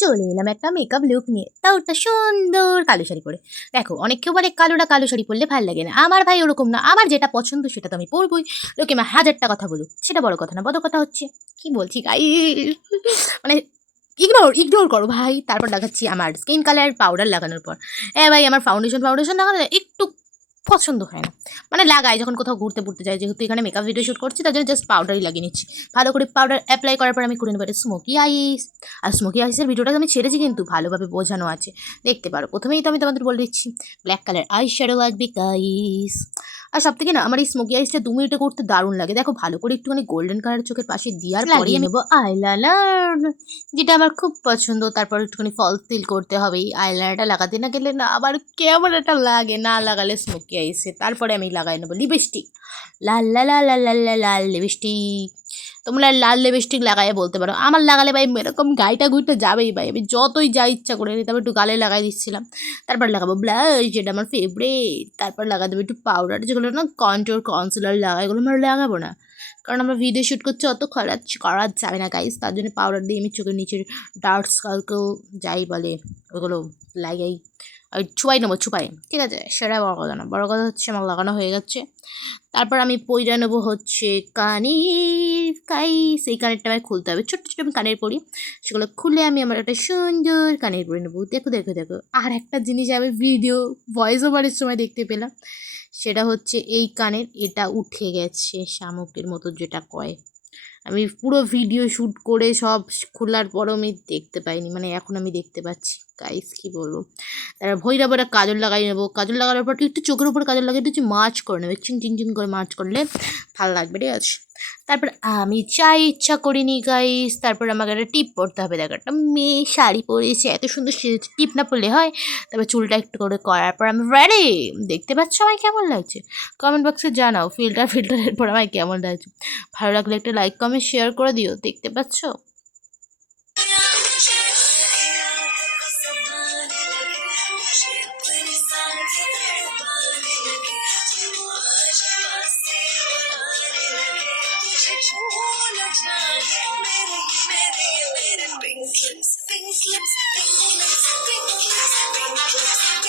চলে এলাম একটা মেকআপ লুক নিয়ে, তাও একটা সুন্দর কালো শাড়ি পরে। দেখো, অনেক কেউ বলে কালো শাড়ি পরলে ভালো লাগে না। আমার ভাই ওরকম না, আমার যেটা পছন্দ সেটা তো আমি পরবই। লোকে আমার হাজারটা কথা বলুক, সেটা বড় কথা না। বড় কথা হচ্ছে কি বলছি গাই, মানে ইগনোর ইগনোর করো ভাই। তারপর দেখাচ্ছি আমার স্কিন কালার পাউডার লাগানোর পর। ভাই, আমার ফাউন্ডেশন ফাউন্ডেশন লাগানো একটু পছন্দ হয় না। মানে লাগাই যখন কোথাও ঘুরতে ঘুরতে যাই, যেহেতু এখানে মেকআপ ভিডিও শ্যুট করছি, তার জন্য জাস্ট পাউডারই লাগিয়ে নিচ্ছি। ভালো করে পাউডার অ্যাপ্লাই করার পর আমি করে নেবো এটা স্মোকি আইস। আর স্মোকি আইসের ভিডিওটা আমি ছেড়েছি, কিন্তু ভালোভাবে বোঝানো আছে, দেখতে পারো। প্রথমেই তো আমি তোমাদের বলে দিচ্ছি, ব্ল্যাক কালার আই শ্যাডো লাগবে গাইস। আর সব থেকে না, আমার এই স্মোকি আইসটা 2 মিনিটে করতে দারুণ লাগে। দেখো, ভালো করে একটুখানি গোল্ডেন কালার চোখের পাশে দেওয়ার পরে আমি নেবো আইলাইনার, যেটা আমার খুব পছন্দ। তারপর একটুখানি ফলস ফিল করতে হবে। এই আইলাইনারটা লাগাতে না গেলে না আবার কেমন একটা লাগে, না লাগালে স্মোকি আইসে। তারপরে আমি লাগাই নেবো লিপস্টিক, লাল লাল লাল লাল লাল লাল লিপস্টিক। তোমরা লাল লিপস্টিক লাগাই বলতে পারো, আমার লাগালে ভাই এরকম গাইটা গুইটা যাবেই ভাই। আমি যতই যা ইচ্ছা করে নিই, তারপর একটু গালে লাগাই দিচ্ছিলাম। তারপর লাগাবো ব্লাশ, যেটা আমার ফেভারিট। তারপর লাগা দেবো একটু পাউডার, যেগুলো না কন্ট্রোর কনসিলার লাগাই, এগুলো আমরা লাগাবো না, কারণ আমরা ভিডিও শ্যুট করছি, অত খরচ করা যাবে না গাইস। তার জন্য পাউডার দিয়ে আমি চোখের নিচের ডার্ক সার্কেল যাই বলে ওগুলো লাগাই, আর ছুপাই নেবো, ছুপাই। ঠিক আছে, সেটা বড় কথা না। বড় কথা হচ্ছে আমার লাগানো হয়ে যাচ্ছে। তারপর আমি পইরা নেবো হচ্ছে কানের গাইস। এই কানেরটা আমায় খুলতে হবে, ছোট্ট ছোট্ট আমি কানের পরি, সেগুলো খুলে আমি আমার একটা সুন্দর কানের পরে নেবো। দেখো দেখো দেখো, আর একটা জিনিস আমি ভিডিও ভয়েস ওভারের সময় দেখতে পেলাম, সেটা হচ্ছে এই কানের এটা উঠে গেছে, শামুকের মতো যেটা কয়। আমি পুরো ভিডিও শ্যুট করে সব খোলার পরও আমি দেখতে পাইনি, মানে এখন আমি দেখতে পাচ্ছি গাইস, কি বলবো। তারপর ভৈরব একটা কাজল লাগাই নেবো। কাজল লাগানোর পর একটু চোখের উপর কাজল লাগিয়ে একটু মার্চ করে নেবে, চিন চিন চিন করে মার্চ করলে ভালো লাগবে, ঠিক আছে। তারপর আমি চাই ইচ্ছা করিনি গাইস। তারপর আমাকে একটা টিপ পরতে হবে। দেখো, একটা মেয়ে শাড়ি পরেছে, এত সুন্দর টিপ না পরলে হয়। তারপর চুলটা একটু করে করার পর আমি রেডি। দেখতে পাচ্ছ আমায় কেমন লাগছে? কমেন্ট বক্সে জানাও ফিল্টারের পর আমায় কেমন লাগছে। ভালো লাগলে একটা লাইক কমেন্ট শেয়ার করে দিও। দেখতে পাচ্ছ? Pink lips, pink lips, pink lips, pink lips, pink lips.